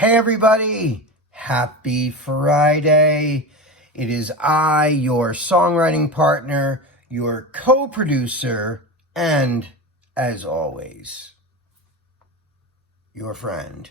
Hey everybody, happy Friday. It is I, your songwriting partner, your co-producer, and as always, your friend,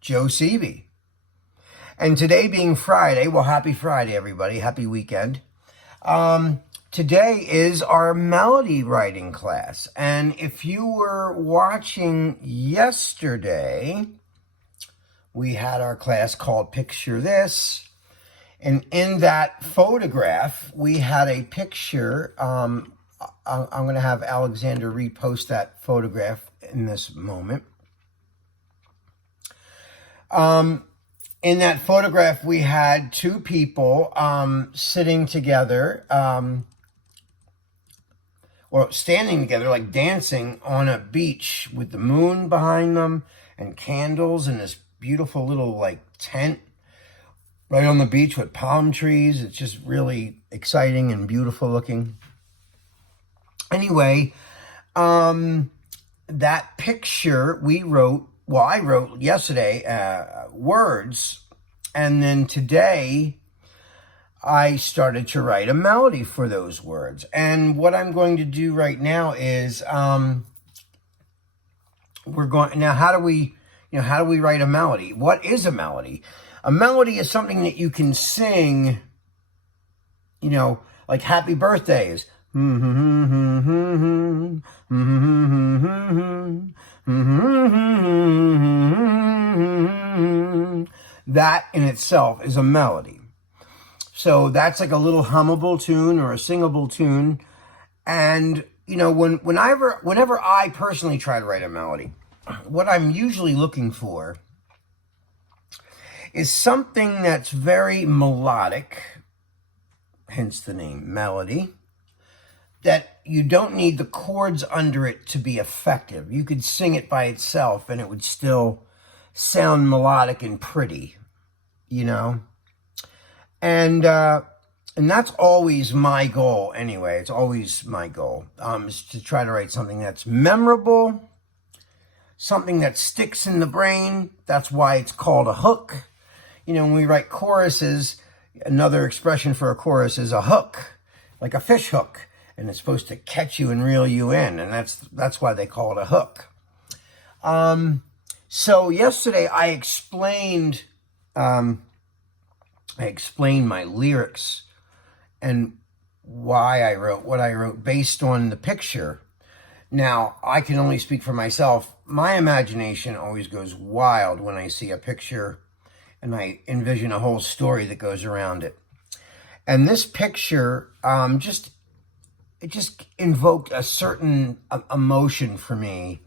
Joe Seavey. And today being Friday, well, happy Friday everybody, happy weekend. Today is our melody writing class. And if you were watching yesterday, we had our class called Picture This. And in that photograph, we had a picture. I'm going to have Alexander repost that photograph in this moment. In that photograph, we had two people sitting together, or standing together, like dancing on a beach with the moon behind them and candles and this beautiful little like tent right on the beach with palm trees. It's just really exciting and beautiful looking. Anyway, that picture I wrote yesterday words, and then today I started to write a melody for those words. And what I'm going to do right now is how do we write a melody? What is a melody? A melody is something that you can sing, like happy birthday is. That in itself is a melody. So that's like a little hummable tune or a singable tune. And, whenever I personally try to write a melody, what I'm usually looking for is something that's very melodic, hence the name melody, that you don't need the chords under it to be effective. You could sing it by itself and it would still sound melodic and pretty, And that's always my goal anyway. It's always my goal, is to try to write something that's memorable, something that sticks in the brain. That's why it's called a hook. When we write choruses, another expression for a chorus is a hook, like a fish hook, and it's supposed to catch you and reel you in, and that's why they call it a hook. So yesterday I explained my lyrics and why I wrote what I wrote based on the picture. Now, I can only speak for myself. My imagination always goes wild when I see a picture and I envision a whole story that goes around it. And this picture just invoked a certain emotion for me.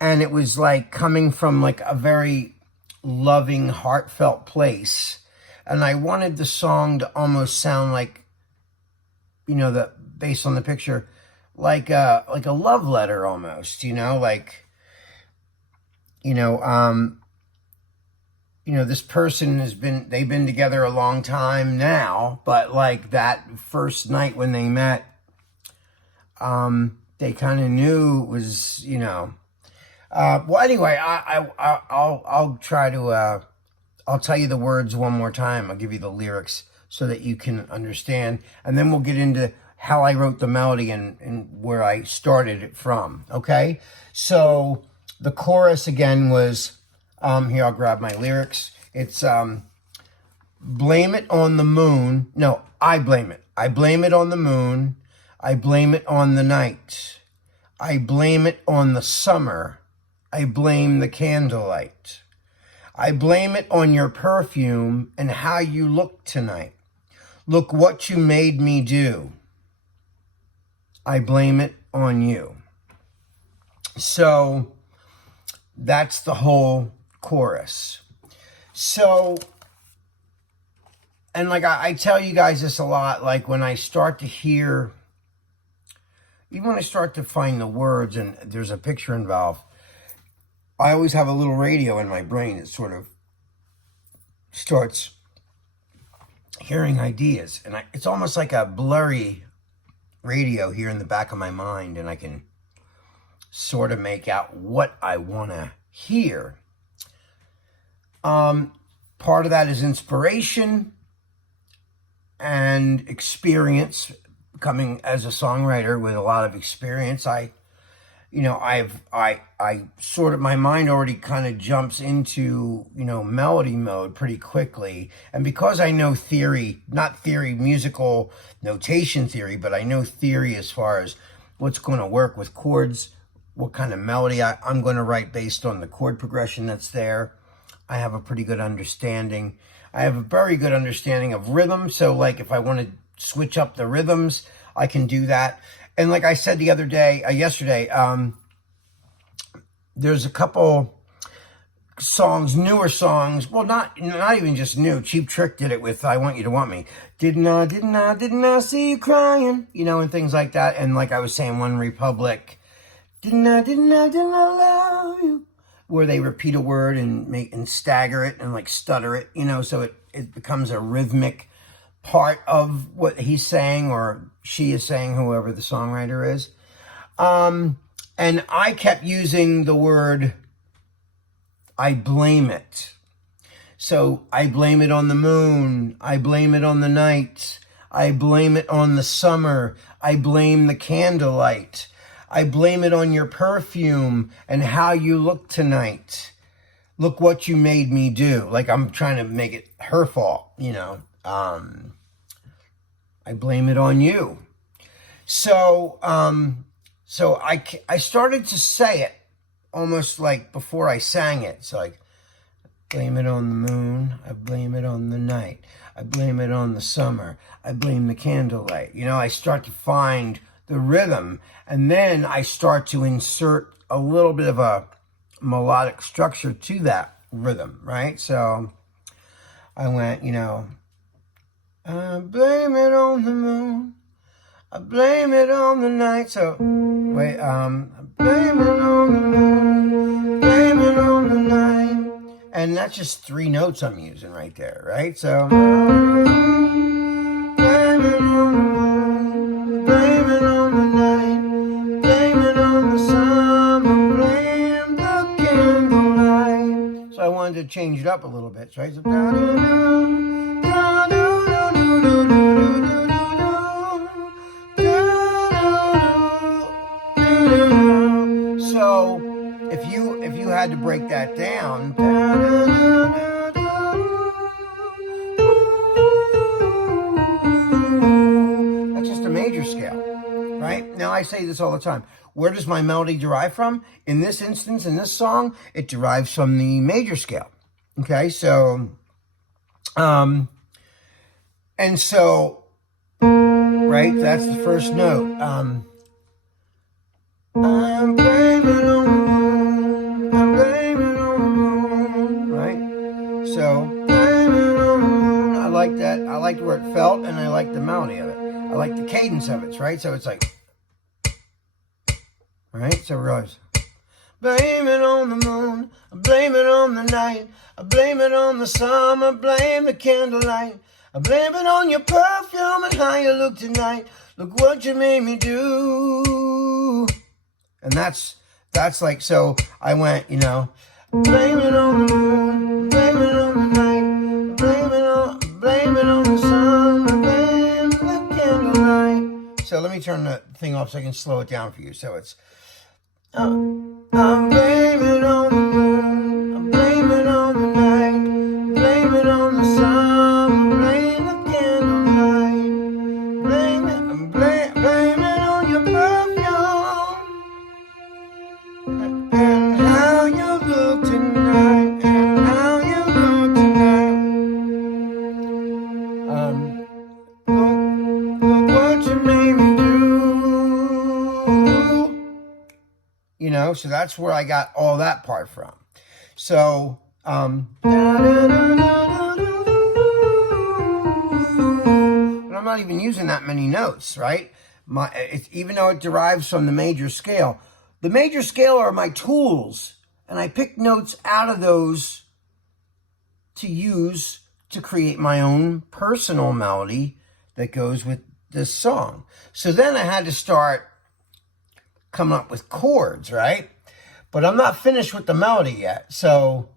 And it was like coming from like a very loving, heartfelt place. And I wanted the song to almost sound like, based on the picture, like a love letter almost, this person they've been together a long time now, but like that first night when they met, they kind of knew it was, well, anyway, I'll try to, I'll tell you the words one more time. I'll give you the lyrics so that you can understand. And then we'll get into how I wrote the melody and where I started it from. Okay? So the chorus again was, here, I'll grab my lyrics. It's, blame it on the moon. No, I blame it. I blame it on the moon. I blame it on the night. I blame it on the summer. I blame the candlelight. I blame it on your perfume and how you look tonight. Look what you made me do. I blame it on you. So that's the whole chorus. So, and like I tell you guys this a lot, like when I start to hear, even when I start to find the words and there's a picture involved, I always have a little radio in my brain that sort of starts hearing ideas. And it's almost like a blurry radio here in the back of my mind, and I can sort of make out what I want to hear. Part of that is inspiration and experience. Coming as a songwriter with a lot of experience, I sort of, my mind already kind of jumps into, melody mode pretty quickly. And because I know theory, not theory, musical notation theory, but I know theory as far as what's going to work with chords, what kind of melody I'm going to write based on the chord progression that's there. I have a pretty good understanding. I have a very good understanding of rhythm. So like if I want to switch up the rhythms, I can do that. And like I said the other day, yesterday, there's a couple songs, newer songs. Well, not even just new. Cheap Trick did it with "I Want You to Want Me." Didn't I see you crying? And things like that. And like I was saying, One Republic. Didn't I love you? Where they repeat a word and stagger it and like stutter it. So it becomes a rhythmic part of what he's saying or she is saying, whoever the songwriter is. And I kept using the word, I blame it. So I blame it on the moon. I blame it on the night. I blame it on the summer. I blame the candlelight. I blame it on your perfume and how you look tonight. Look what you made me do. Like I'm trying to make it her fault, I blame it on you. So, I started to say it almost like before I sang it. So like, blame it on the moon. I blame it on the night. I blame it on the summer. I blame the candlelight. I start to find the rhythm, and then I start to insert a little bit of a melodic structure to that rhythm, right? So I went, I blame it on the moon. I blame it on the night. So, wait, I blame it on the moon. Blame it on the night. And that's just 3 notes I'm using right there, right? So, blame it on the moon. Blame it on the night. Blame it on the summer. Blame the candlelight. So I wanted to change it up a little bit, right? So, so if you had to break that down, that's just a major scale, right? Now I say this all the time. Where does my melody derive from? In this instance, in this song, it derives from the major scale. Okay, so and so, right, that's the first note. I'm blaming on the moon. I'm blaming on the moon. Right? So, blaming on the moon. I like that. I liked where it felt, and I like the melody of it. I like the cadence of it, right? So it's like, right? So realize, blame it on the moon. I blame it on the night. I blame it on the summer. Blame the candlelight. I blame it on your perfume and how you look tonight. Look what you made me do. And that's like, so I went, blame it on the moon, blame it on the night, blame it on the sun, blame the candlelight. So let me turn the thing off so I can slow it down for you. So it's, I'm blaming on the moon, I'm blaming on the night, blame it on the sun, blame the candlelight, blame it on your perfume. And how you look tonight, and how you look tonight. Look what you made me do. So that's where I got all that part from. So, but I'm not even using that many notes, right? Even though it derives from the major scale. The major scale are my tools, and I pick notes out of those to use to create my own personal melody that goes with this song. So then I had to start coming up with chords, right? But I'm not finished with the melody yet. So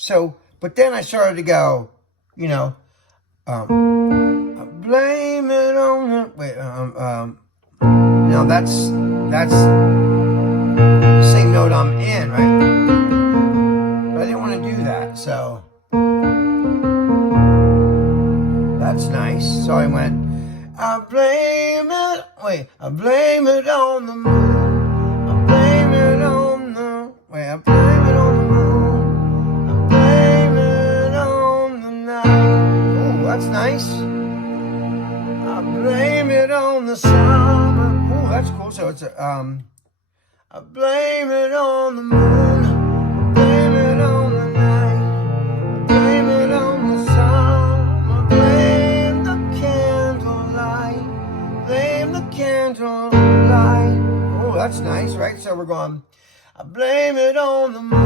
So, but then I started to go, you know, I blame it on the, wait, now that's the same note I'm in, right? But I didn't want to do that, so that's nice. So I went, I blame it, I blame it on the moon. I blame it on the, I blame it on the moon. I blame it on the night. Oh, that's nice. I blame it on the summer. Oh, that's cool. So it's a, I blame it on the moon. I blame it on the night. I blame it on the sun. I blame the candlelight. Blame the candlelight. Oh, that's nice, right? So we're going, I blame it on the moon.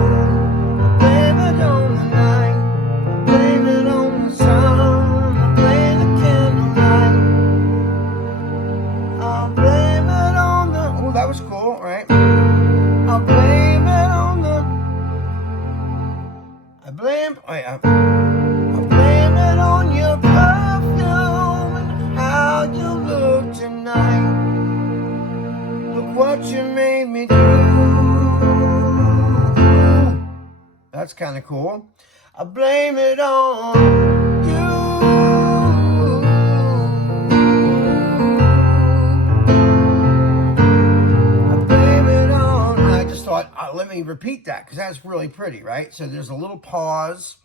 I blame it on the night. I blame it on the sun. I blame the candlelight. I blame it on the... Oh, that was cool, right? I blame it on the... I blame it on your perfume and how you look tonight. Look what you made me do. That's kind of cool. I blame it on you. Let me repeat that because that's really pretty, right? So there's a little pause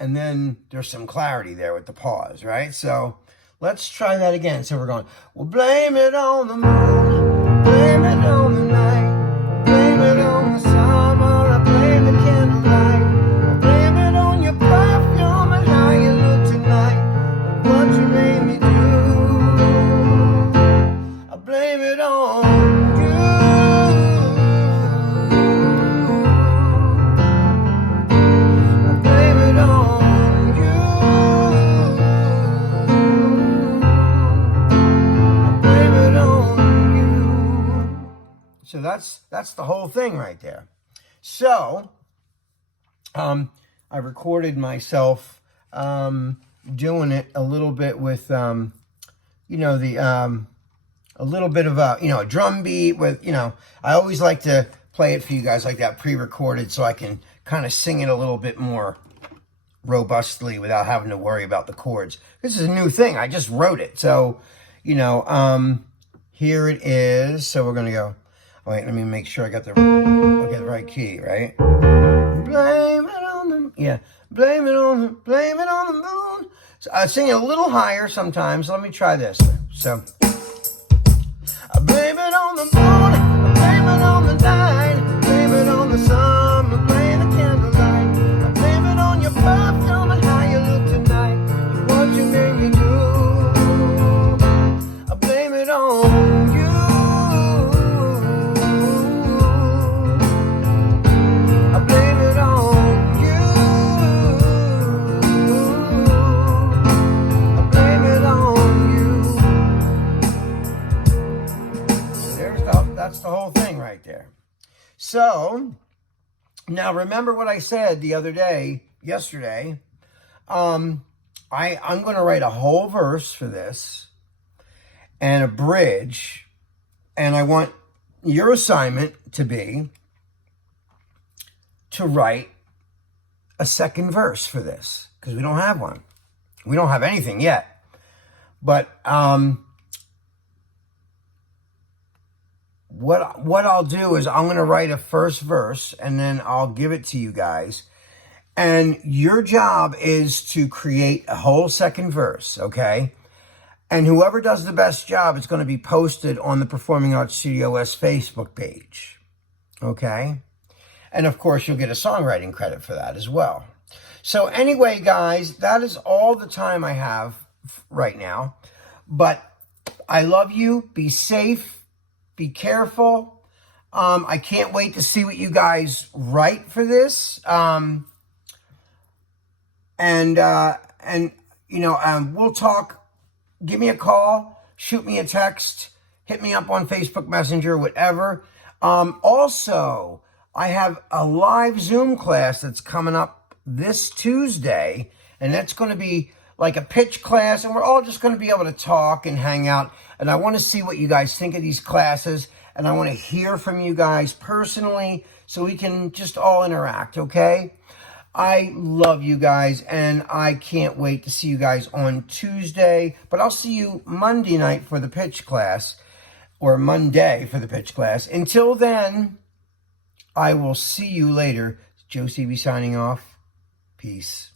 and then there's some clarity there with the pause, right? So let's try that again. So we're going, well, blame it on the moon, blame it on the night, blame it on the summer, I blame the candlelight, I blame it on your perfume and how you look tonight, what you made me do. I blame it on you. So that's the whole thing right there. So I recorded myself doing it a little bit with you know, the a little bit of a drum beat with, I always like to play it for you guys like that pre-recorded so I can kind of sing it a little bit more robustly without having to worry about the chords. This is a new thing. I just wrote it. So, here it is. So we're going to go. Wait, let me make sure I got the right key, right? Blame it on the, blame it on the moon. So I sing it a little higher sometimes. Let me try this. So, I blame it on the moon, I blame it on the night, I blame it on the sun, I blame the candlelight, I blame it on your perfume and how you look tonight, and what you made me do. I blame it on you. I blame it on you. I blame it on you. That's the whole thing right there. So now remember what I said the other day, yesterday. I'm going to write a whole verse for this and a bridge, and I want your assignment to be to write a second verse for this because we don't have one. We don't have anything yet, but what I'll do is I'm going to write a first verse and then I'll give it to you guys. And your job is to create a whole second verse, okay? And whoever does the best job is going to be posted on the Performing Arts Studio West Facebook page, okay? And of course, you'll get a songwriting credit for that as well. So anyway, guys, that is all the time I have right now. But I love you. Be safe. Be careful. I can't wait to see what you guys write for this. We'll talk. Give me a call. Shoot me a text. Hit me up on Facebook Messenger, whatever. Also, I have a live Zoom class that's coming up this Tuesday, and that's going to be like a pitch class, and we're all just going to be able to talk and hang out. And I want to see what you guys think of these classes, and I want to hear from you guys personally so we can just all interact, okay? I love you guys, and I can't wait to see you guys on Tuesday, but I'll see you Monday night for the pitch class, or Monday for the pitch class. Until then, I will see you later. Joe CB signing off. Peace.